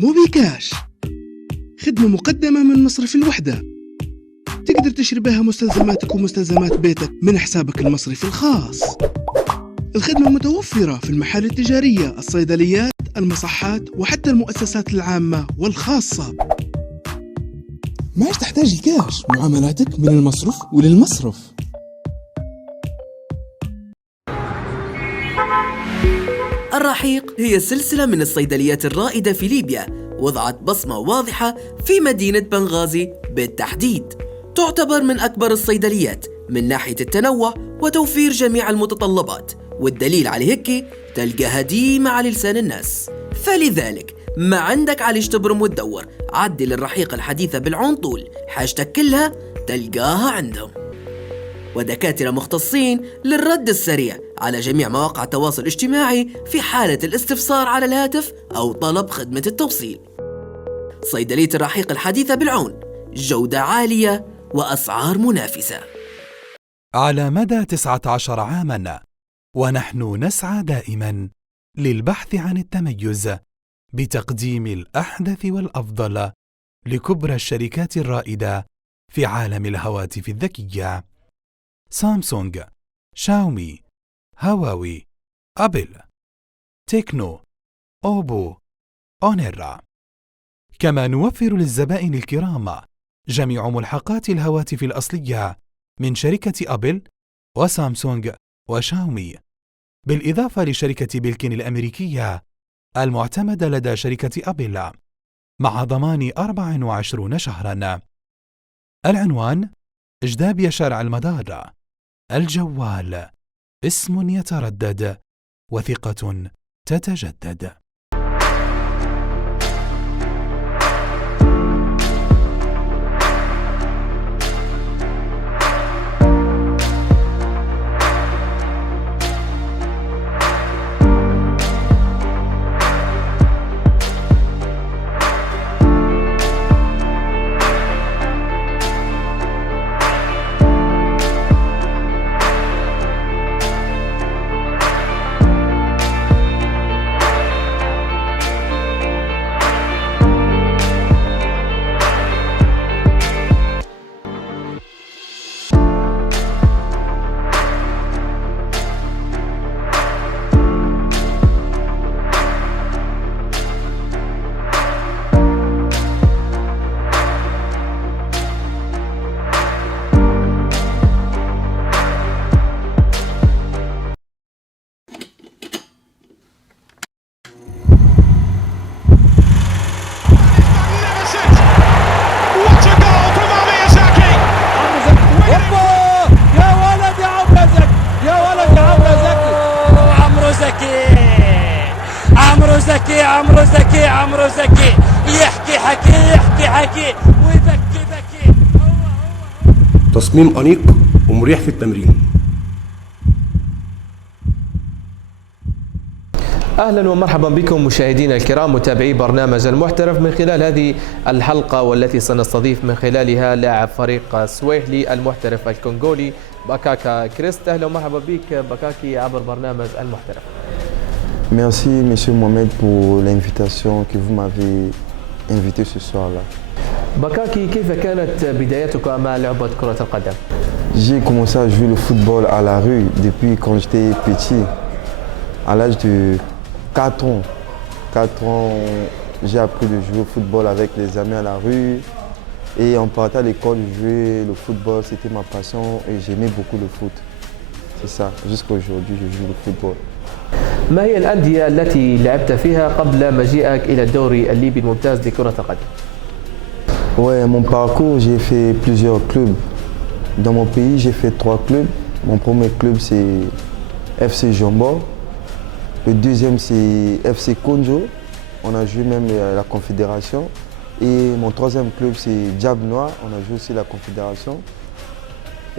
موبي كاش، خدمة مقدمة من مصرف الوحدة، تقدر تشتري بها مستلزماتك ومستلزمات بيتك من حسابك المصرفي الخاص. الخدمة متوفرة في المحال التجارية، الصيدليات، المصحات، وحتى المؤسسات العامة والخاصة. ما عادش تحتاج الكاش، معاملاتك من المصرف وللمصرف. الرحيق هي سلسلة من الصيدليات الرائدة في ليبيا، وضعت بصمة واضحة في مدينة بنغازي بالتحديد. تعتبر من أكبر الصيدليات من ناحية التنوع وتوفير جميع المتطلبات، والدليل على هيك تلقاها ديما على لسان الناس. فلذلك ما عندك عليش تبرم وتدور، عدل الرحيق الحديثة بالعون طول، حاجتك كلها تلقاها عندهم. ودكاترة مختصين للرد السريع على جميع مواقع التواصل الاجتماعي في حالة الاستفسار على الهاتف أو طلب خدمة التوصيل. صيدلية الرحيق الحديثة بالعون، جودة عالية وأسعار منافسة. على مدى 19 عاماً ونحن نسعى دائماً للبحث عن التميز بتقديم الأحدث والأفضل لكبرى الشركات الرائدة في عالم الهواتف الذكية: سامسونج، شاومي، هواوي، أبل، تكنو، أوبو، أونيرا. كما نوفر للزبائن الكرام جميع ملحقات الهواتف الأصلية من شركة أبل وسامسونج وشاومي، بالإضافة لشركة بلكن الأمريكية المعتمدة لدى شركة أبل، مع ضمان 24 شهراً. العنوان: جدابية شارع المدار. الجوال: اسم يتردد وثقة تتجدد. عمرو زكي يحكي حكي ويبكي بكي. تصميم أنيق ومريح في التمرين. أهلا ومرحبا بكم مشاهدينا الكرام متابعي برنامج المحترف، من خلال هذه الحلقة والتي سنستضيف من خلالها لاعب فريق سويحلي المحترف الكونغولي بكاكا كريست. أهلا ومرحبا بك بكاكي عبر برنامج المحترف. Merci Monsieur Mohamed pour l'invitation que vous m'avez invité ce soir-là. بكاكي، كيف كانت بدايتك مع لعبة كرة القدم؟ J'ai commencé à jouer le football à la rue depuis quand j'étais petit. À l'âge de 4 ans. 4 ans, j'ai appris de jouer au football avec les amis à la rue. Et en partant à l'école, jouer le football, c'était ma passion et j'aimais beaucoup le foot. C'est ça, jusqu'à aujourd'hui, je joue le football. ما هي الأندية التي لعبت فيها قبل مجيئك إلى الدوري الليبي الممتاز لكرة القدم؟ Ouais, mon parcours, j'ai fait plusieurs clubs. Dans mon pays, j'ai fait 3 clubs. Mon premier club, c'est FC Jombo. Le deuxième, c'est FC Konjo. On a joué même la Confédération. Et mon troisième club, c'est Diable Noir. On a joué aussi la Confédération.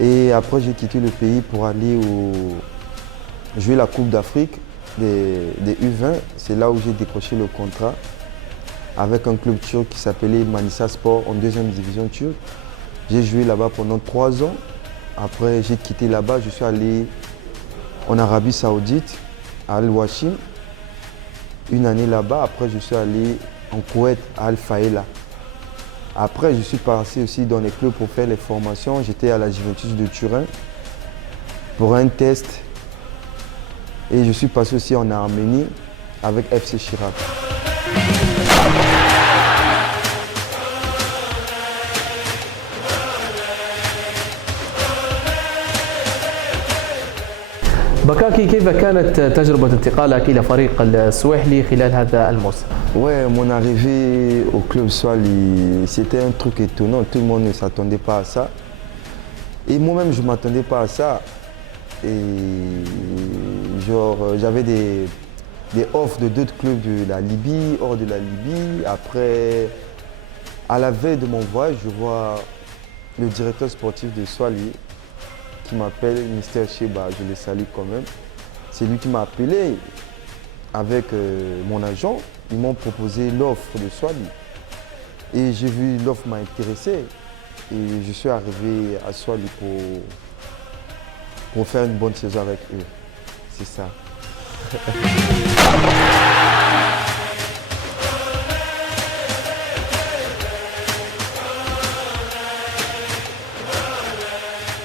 Et après, j'ai quitté le pays pour aller jouer la Coupe d'Afrique des U20. C'est là où j'ai décroché le contrat avec un club turc qui s'appelait Manisa Sport en 2e division turque. J'ai joué là-bas pendant 3 ans. Après, j'ai quitté là-bas. Je suis allé en Arabie Saoudite, à Al-Washim. Une année là-bas. Après, je suis allé en Koweït, à Al Faïla. Après, je suis passé aussi dans les clubs pour faire les formations. J'étais à la Juventus de Turin pour un test. Et je suis passé aussi en Arménie avec FC Chirac. بكاكي كيف كانت تجربة انتقالك إلى فريق السويحلي خلال هذا الموسم؟ Ouais, mon arrivée au club Swali, c'était un truc étonnant. Tout le monde ne s'attendait pas à ça. Et moi-même, je ne m'attendais pas à ça. Et genre, j'avais des offres de d'autres clubs de la Libye, hors de la Libye. Après, à la veille de mon voyage, je vois le directeur sportif de Swali qui m'appelle Mister Sheba, je le salue quand même. C'est lui qui m'a appelé avec mon agent. Ils m'ont proposé l'offre de Swali. Et j'ai vu l'offre m'a intéressé. Et je suis arrivé à Swali pour faire une bonne saison avec eux. C'est ça.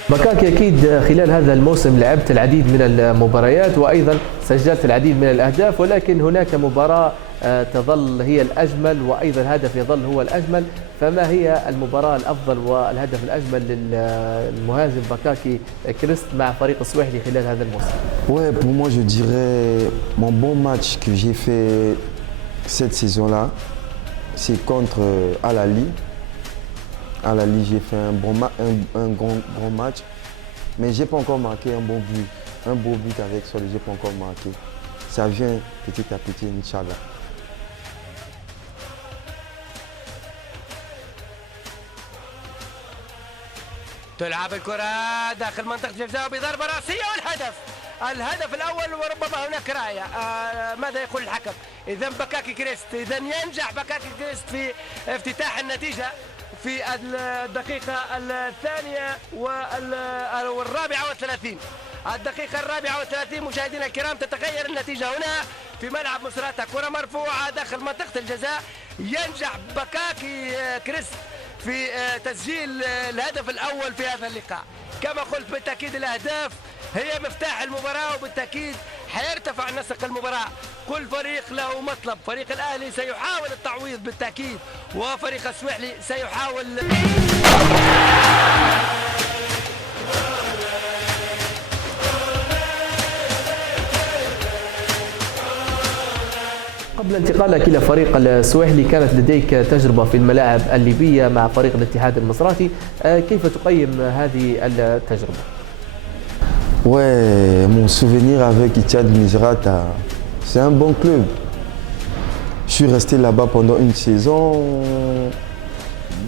بكاكي أكيد خلال هذا الموسم لعبت العديد من المباريات وأيضا سجلت العديد من الأهداف، ولكن هناك مباراة تظل هي الأجمل وأيضا هدف يظل هو الأجمل. فما هي المباراة الأفضل والهدف الأجمل للمهاجم بكاكي كريست مع فريق السويحلي خلال هذا الموسم؟ Ouais, pour moi, je dirais mon bon match que j'ai fait cette saison-là, c'est contre Al Ahly. À la Ligue, j'ai fait un grand match, mais je n'ai pas encore marqué un bon but. Un beau but avec Swali, je n'ai pas encore marqué. Ça vient petit à petit, Inch'Allah. تلعب الكرة داخل منطقة الجزاء بضربة رأسية والهدف. الهدف الأول وربما هناك رأي ماذا يقول الحكم؟ إذا بكاكي كريست، إذا ينجح بكاكي كريست في افتتاح النتيجة في الدقيقة الثانية والرابعة والثلاثين. الدقيقة الرابعة والثلاثين مشاهدينا الكرام تتغير النتيجة هنا في ملعب مصراتة. كرة مرفوعة داخل منطقة الجزاء، ينجح بكاكي كريست في تسجيل الهدف الأول في هذا اللقاء. كما قلت بالتأكيد الأهداف هي مفتاح المباراة، وبالتأكيد حيرتفع نسق المباراة. كل فريق له مطلب، فريق الأهلي سيحاول التعويض بالتأكيد، وفريق السويحلي سيحاول قبل انتقالك إلى فريق السويحلي كانت لديك تجربة في الملاعب الليبية مع فريق الاتحاد المصراتي، كيف تقيم هذه التجربة؟ Ouais, mon souvenir avec Ittihad Misrata, c'est un bon club. Je suis resté là-bas pendant une saison.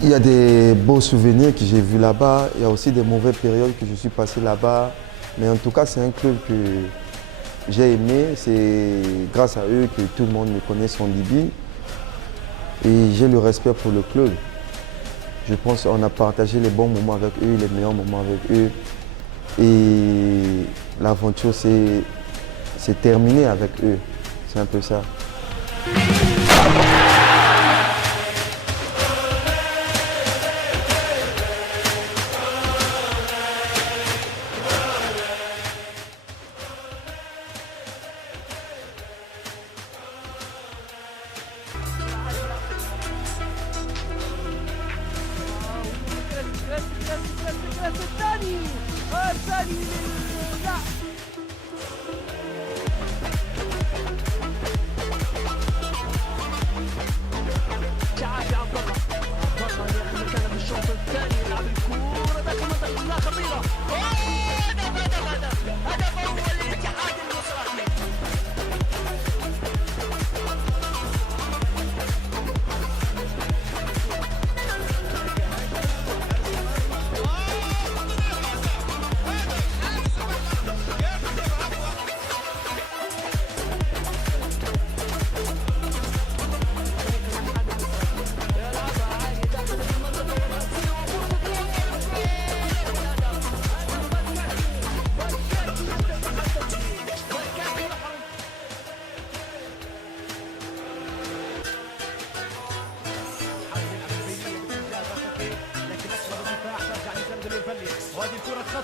Il y a des beaux souvenirs que j'ai vus là-bas. Il y a aussi des mauvaises périodes que je suis passé là-bas. Mais en tout cas, c'est un club que j'ai aimé. C'est grâce à eux que tout le monde me connaît en Libye. Et j'ai le respect pour le club. Je pense qu'on a partagé les bons moments avec eux, les meilleurs moments avec eux. Et l'aventure s'est terminée avec eux. C'est un peu ça.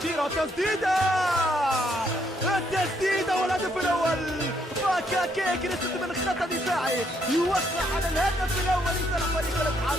خطيرة وتسديدة، التسديدة والهدف الأول. باكاكي كريست من خط دفاعي يوقع على الهدف الأول لصالح فريق الاتحاد.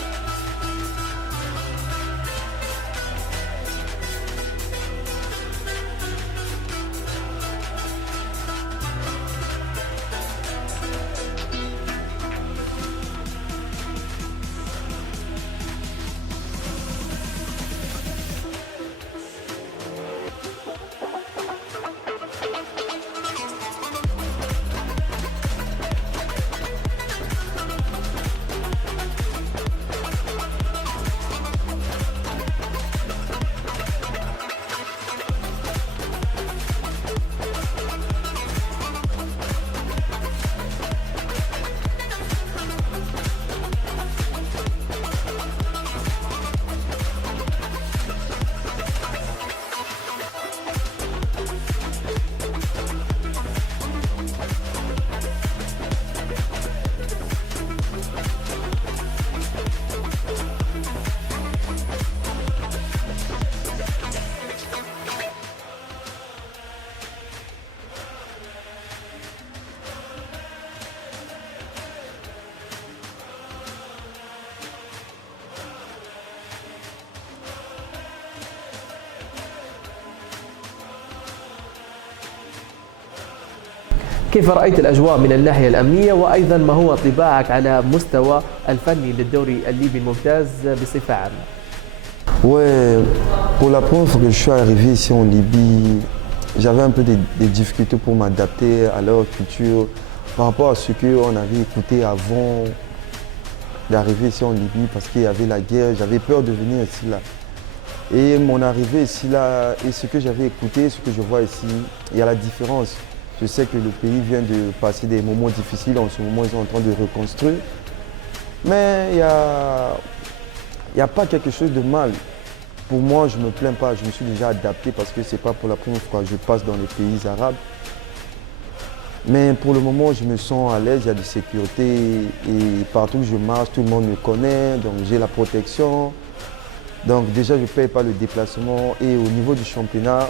كيف رأيت الأجواء من الناحية الأمنية، وأيضا ما هو انطباعك على مستوى الفني للدوري الليبي الممتاز بصفة عامة؟ Ouais, pour la première fois que je suis arrivé ici en Libye, j'avais un peu des difficultés pour m'adapter à leur culture par rapport à ce qu'on avait écouté avant d'arriver ici en Libye, parce qu'il y avait la guerre, j'avais peur de venir ici là. Et mon arrivée ici là, et ce que j'avais écouté, ce que je vois ici, il y a la différence. Je sais que le pays vient de passer des moments difficiles, en ce moment ils sont en train de reconstruire. Mais il n'y a pas quelque chose de mal. Pour moi, je ne me plains pas, je me suis déjà adapté parce que ce n'est pas pour la première fois que je passe dans les pays arabes. Mais pour le moment, je me sens à l'aise, il y a de sécurité et partout où je marche, tout le monde me connaît, donc j'ai la protection. Donc déjà, je ne paye pas le déplacement et au niveau du championnat,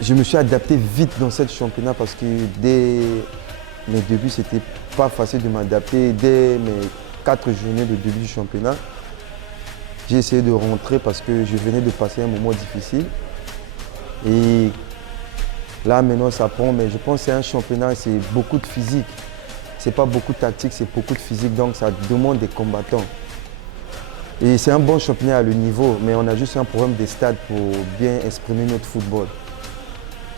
je me suis adapté vite dans ce championnat parce que dès mes débuts, ce n'était pas facile de m'adapter. Dès mes 4 journées de début du championnat, j'ai essayé de rentrer parce que je venais de passer un moment difficile. Et là, maintenant, ça prend, mais je pense que c'est un championnat, c'est beaucoup de physique. Ce n'est pas beaucoup de tactique, c'est beaucoup de physique, donc ça demande des combattants. Et c'est un bon championnat à le niveau, mais on a juste un problème des stades pour bien exprimer notre football.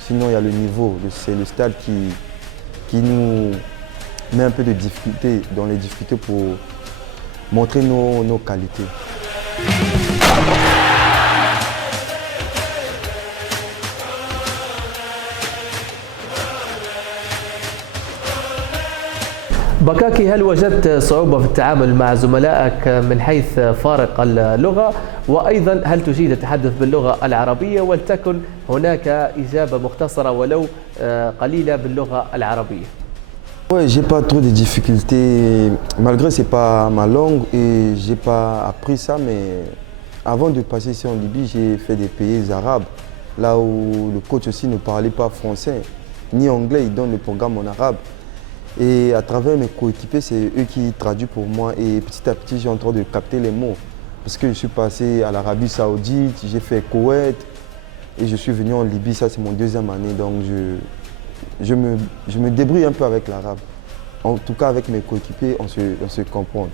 Sinon, il y a le niveau. C'est le stade qui nous met un peu de difficulté, dans les difficultés pour montrer nos qualités. بكاكي، هل وجدت صعوبة في التعامل مع زملائك من حيث فارق اللغة؟ وأيضا هل تجيد التحدث باللغة العربية، ولتكن هناك إجابة مختصرة ولو قليلة باللغة العربية؟ Ouais, j'ai pas trop de difficultés, malgré que c'est pas ma langue et j'ai pas appris ça, mais avant de passer ici en Libye, j'ai fait des pays arabes, là où le coach aussi ne parlait pas français, ni anglais, il donne le programme en arabe. Et à travers mes coéquipiers, c'est eux qui traduisent pour moi et petit à petit, j'ai en train de capter les mots. Parce que je suis passé à l'Arabie Saoudite, j'ai fait Koweït et je suis venu en Libye, ça c'est mon 2e année, donc je me débrouille un peu avec l'arabe. En tout cas, avec mes coéquipiers, on se comprend.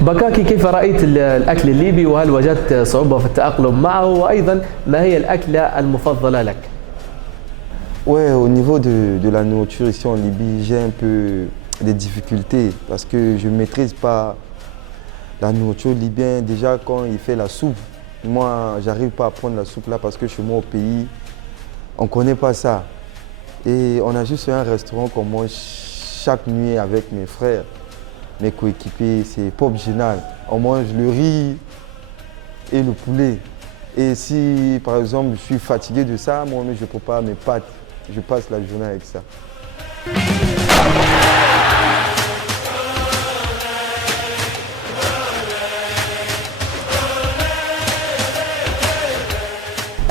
بكاكي، كيف رأيت الأكل الليبي، وهل وجدت صعوبة في التأقلم معه، وأيضا ما هي الأكلة المفضلة لك؟ Ouais, au niveau de la nourriture ici en Libye, j'ai un peu des difficultés parce que je ne maîtrise pas la nourriture libyenne. Déjà, quand il fait la soupe, moi, j'arrive pas à prendre la soupe là parce que chez moi au pays, on ne connaît pas ça. Et on a juste un restaurant qu'on mange chaque nuit avec mes frères, mes coéquipiers, c'est pop génial. On mange le riz et le poulet. Et si, par exemple, je suis fatigué de ça, moi-même, je prépare mes pâtes. Je passe la journée avec ça.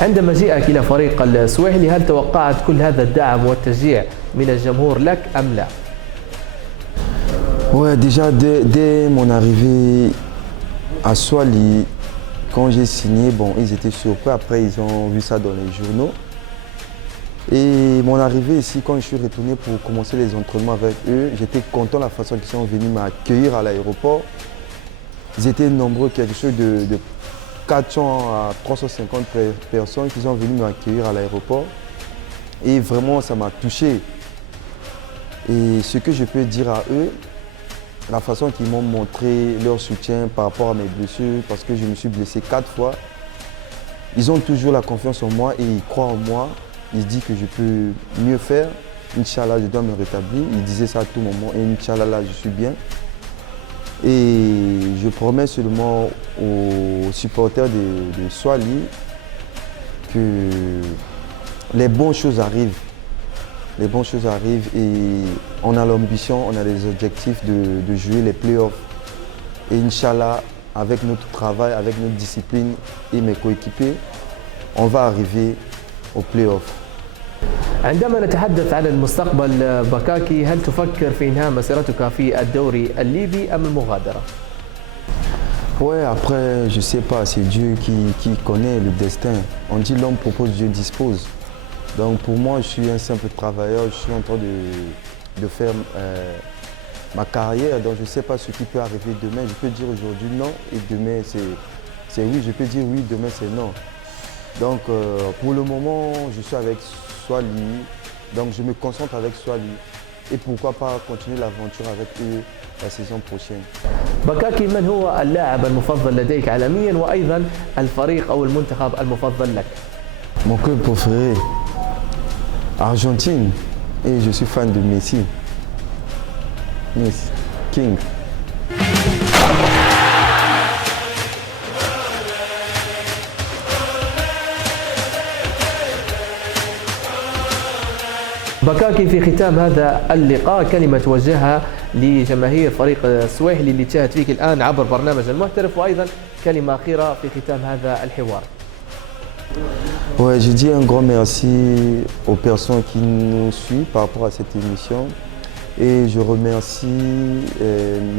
عندما جاءك إلى فريق السويحلي هل توقعت كل هذا الدعم والتشجيع من الجمهور لك أم لا؟ Ouais, déjà dès mon arrivée à Swali, quand j'ai signé, bon, ils étaient surpris. Après, ils ont vu ça dans les journaux. Et mon arrivée ici, quand je suis retourné pour commencer les entraînements avec eux, j'étais content de la façon qu'ils sont venus m'accueillir à l'aéroport. Ils étaient nombreux, quelque chose de 400 à 350 personnes qui sont venues m'accueillir à l'aéroport. Et vraiment, ça m'a touché. Et ce que je peux dire à eux, la façon qu'ils m'ont montré leur soutien par rapport à mes blessures, parce que je me suis blessé 4 fois, ils ont toujours la confiance en moi et ils croient en moi. Ils se disent que je peux mieux faire. Inch'Allah, je dois me rétablir. Ils disaient ça à tout moment et Inch'Allah, là, je suis bien. Et je promets seulement aux supporters de Swali que les bonnes choses arrivent. Les bonnes choses arrivent et on a l'ambition, on a les objectifs de jouer les playoffs. Et Inch'Allah, avec notre travail, avec notre discipline et mes coéquipiers, on va arriver aux playoffs. عندما نتحدث عن المستقبل بكاكي هل تفكر في إنهاء مسيرتك في الدوري الليبي أم المغادرة؟ Ouais, après, je sais pas, c'est Dieu qui connaît le destin. On dit l'homme propose, Dieu dispose. Donc pour moi, je suis un simple travailleur, je suis en train de faire ma carrière. Donc je ne sais pas ce qui peut arriver demain. Je peux dire aujourd'hui non et demain c'est oui. Je peux dire oui, demain c'est non. Donc pour le moment, je suis avec Swali. Donc je me concentre avec Swali. Et pourquoi pas continuer l'aventure avec eux la saison prochaine. بكاكي من هو اللاعب المفضل لديك عالميا وأيضا الفريق أو المنتخب المفضل لك؟ Mon club préféré, Argentine. Et je suis fan de Messi. Messi, King. بكاكي في ختام هذا اللقاء كلمة توجهها لجماهير فريق السويحلي اللي تشاهد فيك الآن عبر برنامج المحترف وأيضا كلمة أخيرة في ختام هذا الحوار. Ouais, je dis un grand merci aux personnes qui nous suivent par rapport à cette émission. Et je remercie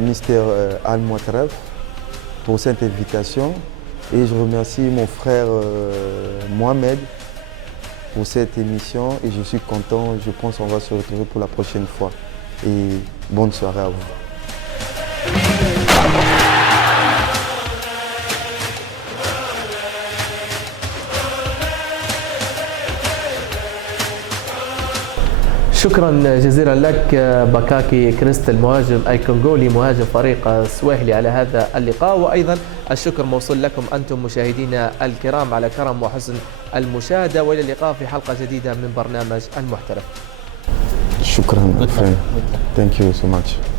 Mr. Al-Mouataref pour cette invitation. Et je remercie mon frère Mohamed pour cette émission. Et je suis content, je pense qu'on va se retrouver pour la prochaine fois. Et bonne soirée à vous. شكرا جزيلا لك بكاكي كريست المهاجم الكونغولي مهاجم فريق السويحلي على هذا اللقاء وأيضا الشكر موصول لكم أنتم مشاهدينا الكرام على كرم وحسن المشاهدة وإلى اللقاء في حلقة جديدة من برنامج المحترف. شكرا. Thank you so much.